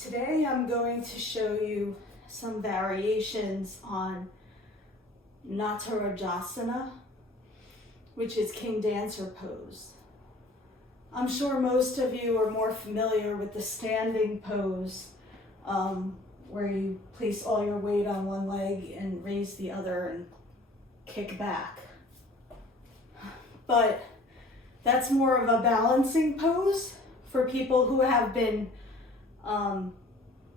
Today I'm going to show you some variations on Natarajasana, which is King Dancer pose. I'm sure most of you are more familiar with the standing pose, where you place all your weight on one leg and raise the other and kick back. But that's more of a balancing pose for people who have been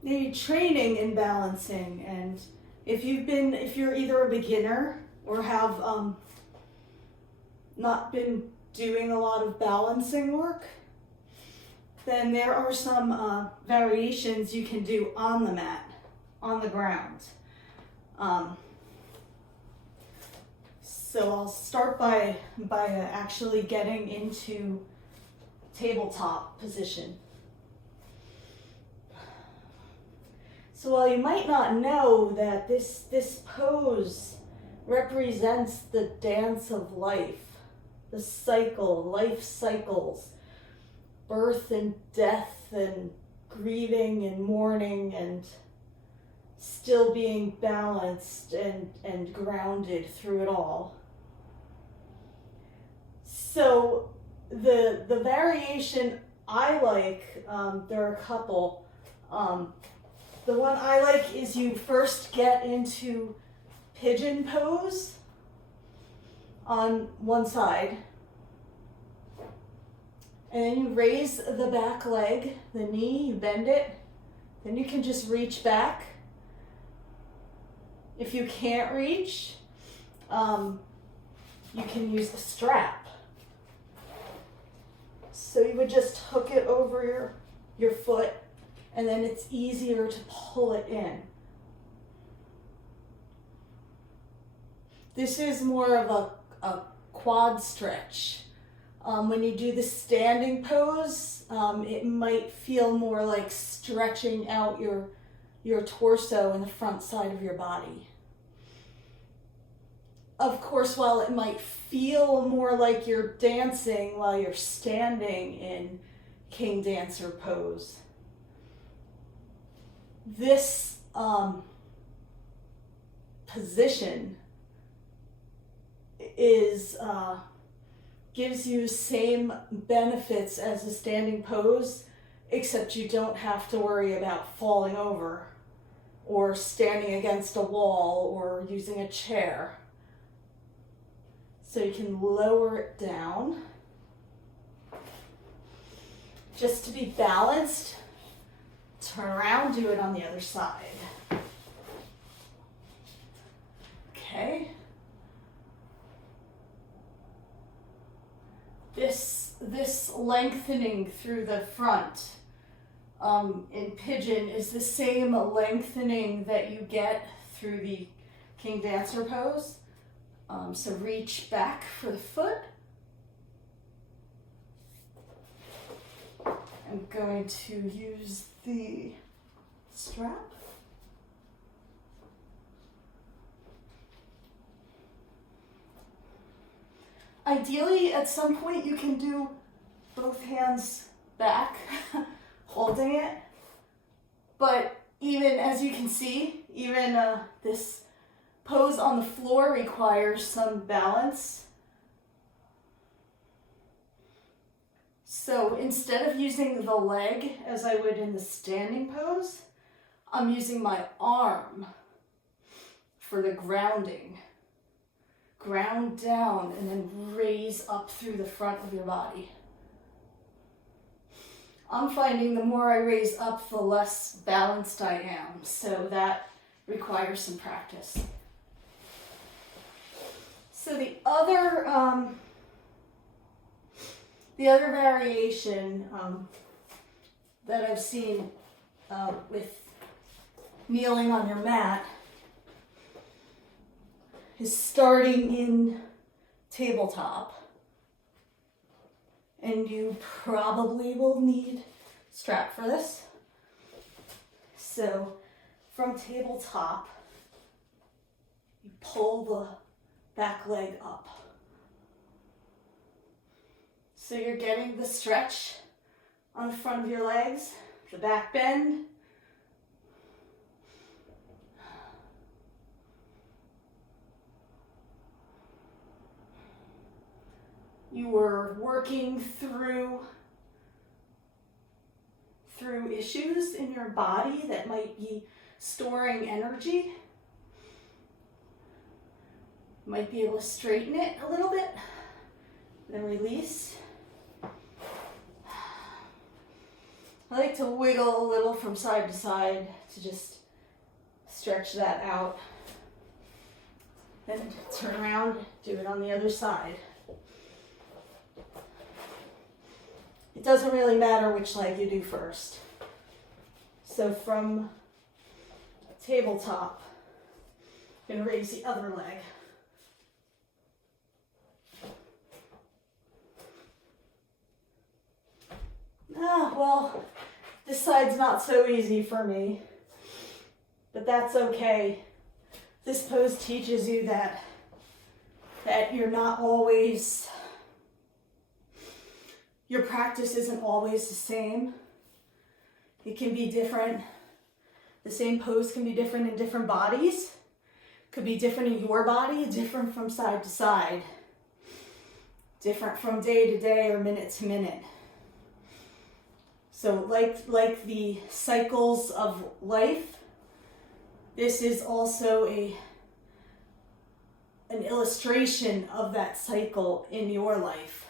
maybe training in balancing. And if you're either a beginner or have not been doing a lot of balancing work, then there are some variations you can do on the mat, on the ground. So I'll start by actually getting into tabletop position. So while you might not know that this pose represents the dance of life, the cycle, life cycles, birth and death and grieving and mourning and still being balanced and grounded through it all. So the variation I like, there are a couple. The one I like is you first get into pigeon pose on one side, and then you raise the back leg, the knee, you bend it, then you can just reach back. If you can't reach, you can use a strap. So you would just hook it over your foot, and then it's easier to pull it in. This is more of a quad stretch. When you do the standing pose, it might feel more like stretching out your torso and the front side of your body. Of course, while it might feel more like you're dancing while you're standing in King Dancer pose, this position gives you same benefits as a standing pose, except you don't have to worry about falling over or standing against a wall or using a chair. So you can lower it down just to be balanced. Turn around, do it on the other side. Okay. This lengthening through the front in pigeon is the same lengthening that you get through the King Dancer pose. So reach back for the foot. I'm going to use the strap. Ideally, at some point, you can do both hands back, holding it. But even, as you can see, even this pose on the floor requires some balance. So instead of using the leg as I would in the standing pose, I'm using my arm for the grounding. Ground down and then raise up through the front of your body. I'm finding the more I raise up, the less balanced I am, so that requires some practice. So the other variation that I've seen with kneeling on your mat is starting in tabletop. And you probably will need a strap for this. So from tabletop, you pull the back leg up. So you're getting the stretch on the front of your legs, the back bend, you were working through issues in your body that might be storing energy. You might be able to straighten it a little bit, then release. I like to wiggle a little from side to side to just stretch that out. Then turn around, do it on the other side. It doesn't really matter which leg you do first. So from tabletop, I'm going to raise the other leg. Well, this side's not so easy for me, but that's okay. This pose teaches you that you're not always, your practice isn't always the same. It can be different. The same pose can be different in different bodies. Could be different in your body, different from side to side, different from day to day or minute to minute. So like the cycles of life, this is also an illustration of that cycle in your life.